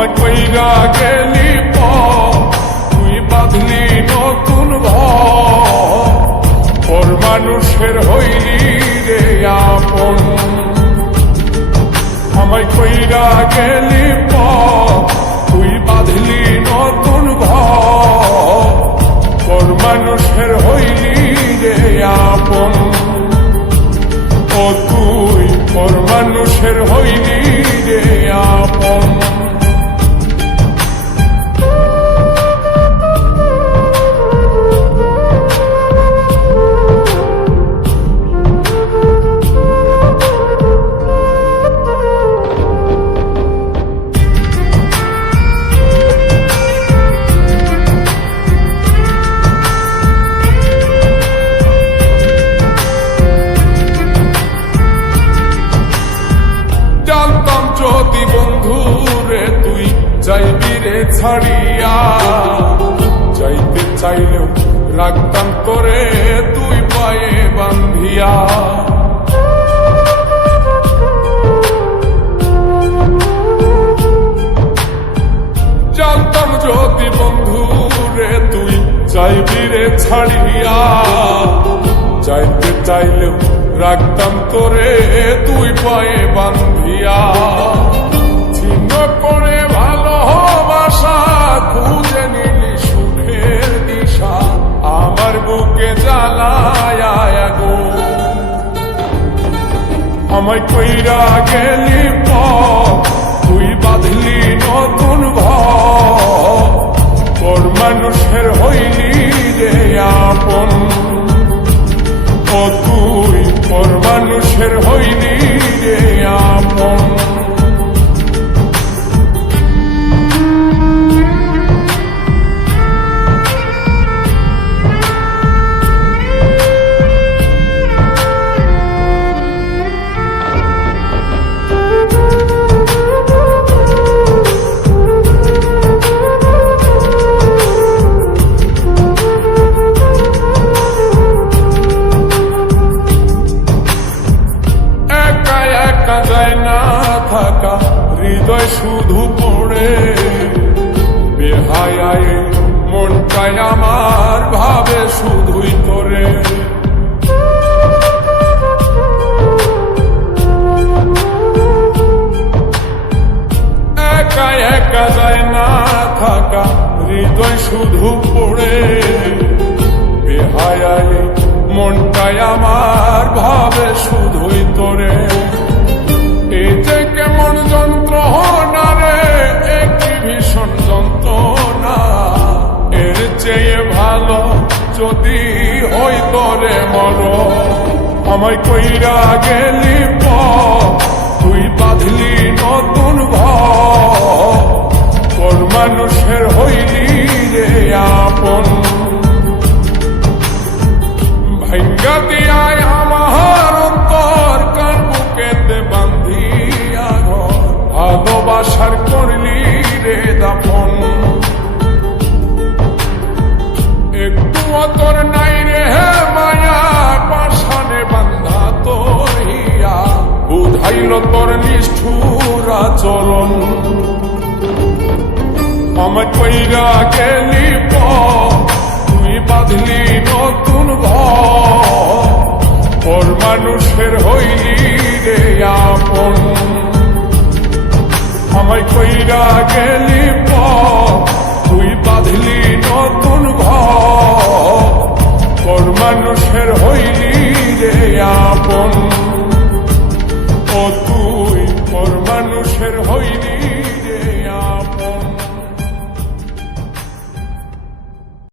আমায় কইরা গেলি তুই বাঁধলি নতুন ঘর মানুষের হইলি রে আপন। আমায় কইরা গেলি তুই বাঁধলি নতুন ঘর মানুষের হইলি রে আপন। ও তুই পর মানুষের হইলি রে আপন। যদি বন্ধু রে তুই যাইবি রে ছাড়িয়া, যাইতে চাইলেও রাখতাম তোরে তুই পায়ে বান্ধিয়া। জানতাম যদি বন্ধু রে তুই যাইবি রে ছাড়িয়া, যাইতে চাইলেও রাখতাম তোরে তুই পায়ে বান্ধিয়া। ছিন্ন করে ভালোবাসা খুঁজে নিলি সুখের দিশা, আমার বুকে জ্বালায় আগুন। আমায় কইরা গেলি তুই বাঁধলি নতুন ঘর মানুষের হইলি রে আপন। ও তুই পর মানুষের হইলি রে আপন। যায় না থাকা হৃদয় শুধু পড়ে, বেহায় মনটাই আমার ভাবে শুধুই তোরে। একা একা যায় না থাকা হৃদয় শুধু পড়ে, বেহায় মনটাই আমার ভাবে শুধুই তোরে। এই যে কেমন যন্ত্রণা রে, একটি ভীষণ যন্ত্রণা, এর চেয়ে ভালো যদি হইতো রে মরণ। আমায় কইরা গেলি তুই বাঁধলি নতুন ঘর মানুষের হইলি রে আপন। ভাঙ্গা দিয়ায় আমার অন্তর কার বুকেতে বান্ধিয়া ঘর, ভালোবাসার করলি রে দাফন। একটু তোর নাই রে মায়া, পাশানে বান্ধা তোর হিয়া, বুঝাইল তোর নিষ্ঠুর আচরণ। আমায় কইরা গেলি